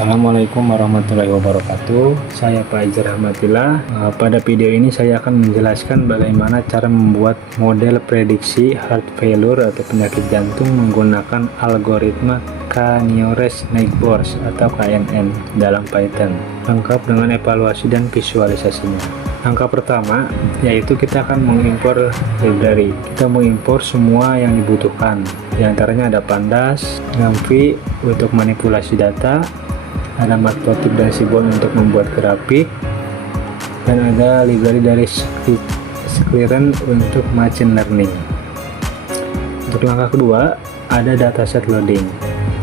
Assalamualaikum warahmatullahi wabarakatuh. Saya Pak Ijazah Rahmatillah. Pada video ini saya akan menjelaskan bagaimana cara membuat model prediksi heart failure atau penyakit jantung menggunakan algoritma K-Nearest-Neighbors atau KNN dalam Python, lengkap dengan evaluasi dan visualisasinya. Langkah pertama yaitu kita akan mengimpor library. Kita mengimpor semua yang dibutuhkan. Di antaranya ada pandas, Ngamfi untuk manipulasi data, ada matplotlib dan seaborn untuk membuat grafik, dan ada library dari Scikit-learn untuk machine learning. Untuk langkah kedua ada dataset loading.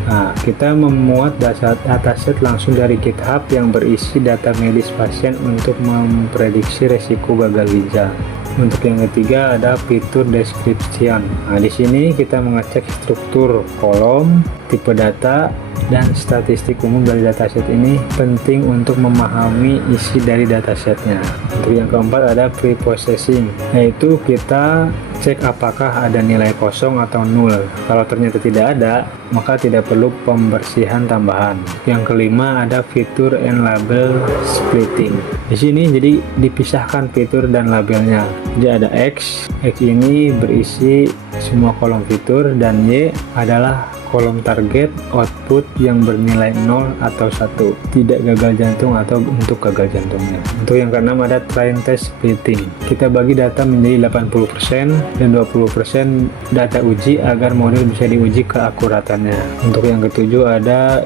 Nah, kita memuat dataset langsung dari GitHub yang berisi data medis pasien untuk memprediksi resiko gagal ginjal. Untuk yang ketiga ada fitur description. Nah, di sini kita mengecek struktur kolom, tipe data, dan statistik umum dari dataset ini penting untuk memahami isi dari datasetnya. Untuk yang keempat ada pre-processing, yaitu kita cek apakah ada nilai kosong atau nul. Kalau ternyata tidak ada, maka tidak perlu pembersihan tambahan. Yang kelima ada fitur and label splitting. Di sini jadi dipisahkan fitur dan labelnya. Jadi ada X ini berisi semua kolom fitur, dan Y adalah kolom target output yang bernilai 0 atau 1, tidak gagal jantung atau untuk gagal jantungnya. Untuk yang keenam ada train test splitting. Kita bagi data menjadi 80% dan 20% data uji agar model bisa diuji keakuratannya. Untuk yang ketujuh ada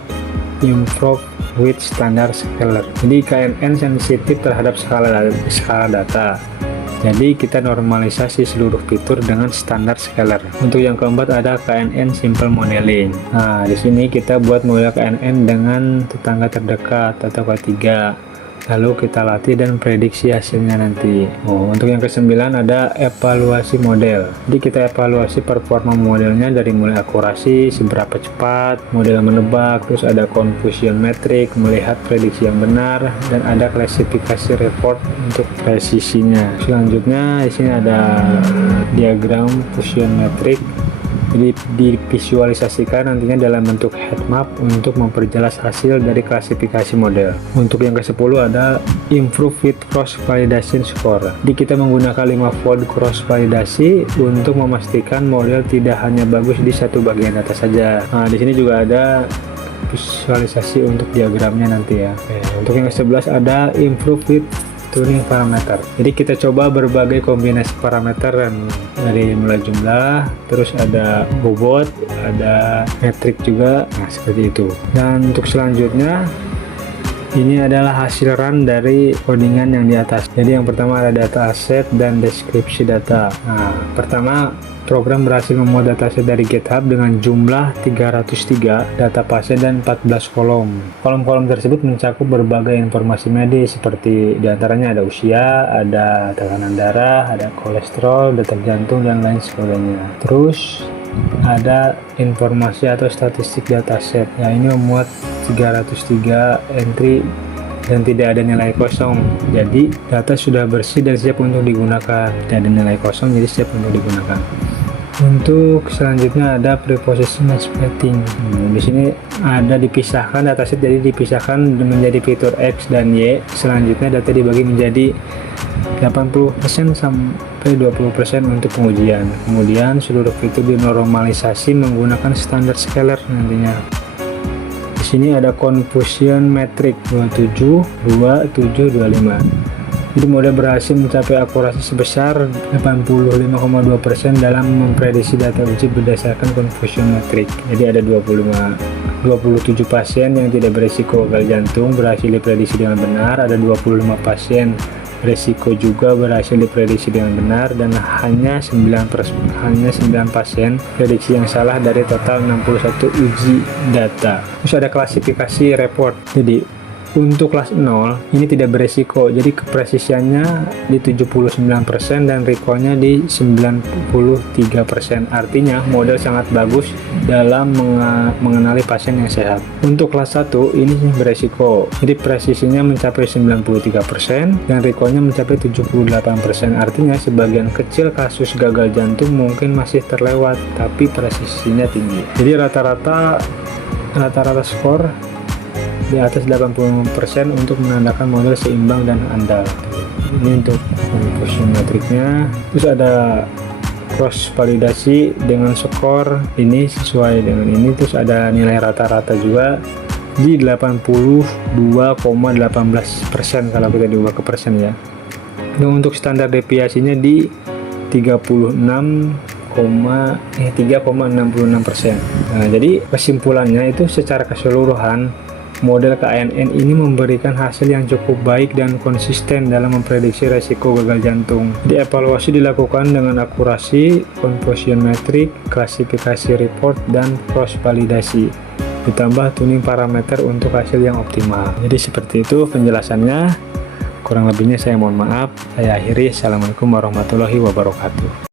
improve with standard scalar. Jadi KNN sensitif terhadap skala data. Jadi kita normalisasi seluruh fitur dengan standar scalar. Untuk yang keempat ada KNN Simple Modeling. Nah, di sini kita buat model KNN dengan tetangga terdekat atau K3. Lalu kita latih dan prediksi hasilnya nanti. Untuk yang kesembilan ada evaluasi model. Jadi kita evaluasi performa modelnya dari mulai akurasi, seberapa cepat model menebak, terus ada confusion metric, melihat prediksi yang benar, dan ada klasifikasi report untuk presisinya. Selanjutnya di sini ada diagram fusion metric. Jadi divisualisasikan nantinya dalam bentuk heat map untuk memperjelas hasil dari klasifikasi model. Untuk yang ke-10 ada improve with cross validation score. Jadi kita menggunakan 5-fold cross validasi untuk memastikan model tidak hanya bagus di satu bagian data saja. Nah, di sini juga ada visualisasi untuk diagramnya nanti ya. Untuk yang ke-11 ada improve with tuning parameter. Jadi kita coba berbagai kombinasi parameter dari mulai jumlah, terus ada bobot, ada metrik juga. Nah, seperti itu. Dan untuk selanjutnya ini adalah hasil run dari codingan yang di atas. Jadi yang pertama ada data aset dan deskripsi data. Nah, pertama program berhasil memuat dataset dari GitHub dengan jumlah 303 data pasien dan 14 kolom. Kolom-kolom tersebut mencakup berbagai informasi medis seperti diantaranya ada usia, ada tekanan darah, ada kolesterol, detak jantung, dan lain sebagainya. Terus ada informasi atau statistik dataset. Ya, ini memuat 303 entry dan tidak ada nilai kosong. Jadi data sudah bersih dan siap untuk digunakan. Tidak ada nilai kosong, jadi siap untuk digunakan. Untuk selanjutnya ada preprocessing dan splitting. Di sini ada dipisahkan dataset, jadi dipisahkan menjadi fitur X dan Y. Selanjutnya data dibagi menjadi 80% sampai 20% untuk pengujian. Kemudian seluruh fitur dinormalisasi menggunakan standar scalar nantinya. Di sini ada confusion metric 27, 27, 25. Jadi model berhasil mencapai akurasi sebesar 85,2% dalam memprediksi data uji berdasarkan confusion metric. Jadi ada 27 pasien yang tidak berisiko gagal jantung berhasil diprediksi dengan benar, ada 25 pasien berisiko juga berhasil diprediksi dengan benar, dan hanya 9 pasien prediksi yang salah dari total 61 uji data. Terus ada klasifikasi report. Jadi untuk kelas 0 ini tidak beresiko, jadi kepresisiannya di 79% dan recall-nya di 93%. Artinya model sangat bagus dalam mengenali pasien yang sehat. Untuk kelas 1 ini beresiko, jadi presisinya mencapai 93% dan recall-nya mencapai 78%. Artinya sebagian kecil kasus gagal jantung mungkin masih terlewat, tapi presisinya tinggi. Jadi rata-rata skor di atas 80% untuk menandakan model seimbang dan andal. Ini untuk confusion metriknya. Terus ada cross validasi dengan skor ini sesuai dengan ini. Terus ada nilai rata-rata juga di 82,18% kalau kita diubah ke persen ya. Nah, untuk standar deviasinya di 3,66%. Nah, jadi kesimpulannya itu secara keseluruhan model KNN ini memberikan hasil yang cukup baik dan konsisten dalam memprediksi resiko gagal jantung. Jadi evaluasi dilakukan dengan akurasi, confusion metric, klasifikasi report, dan cross validasi, ditambah tuning parameter untuk hasil yang optimal. Jadi seperti itu penjelasannya. Kurang lebihnya saya mohon maaf. Saya akhiri. Assalamualaikum warahmatullahi wabarakatuh.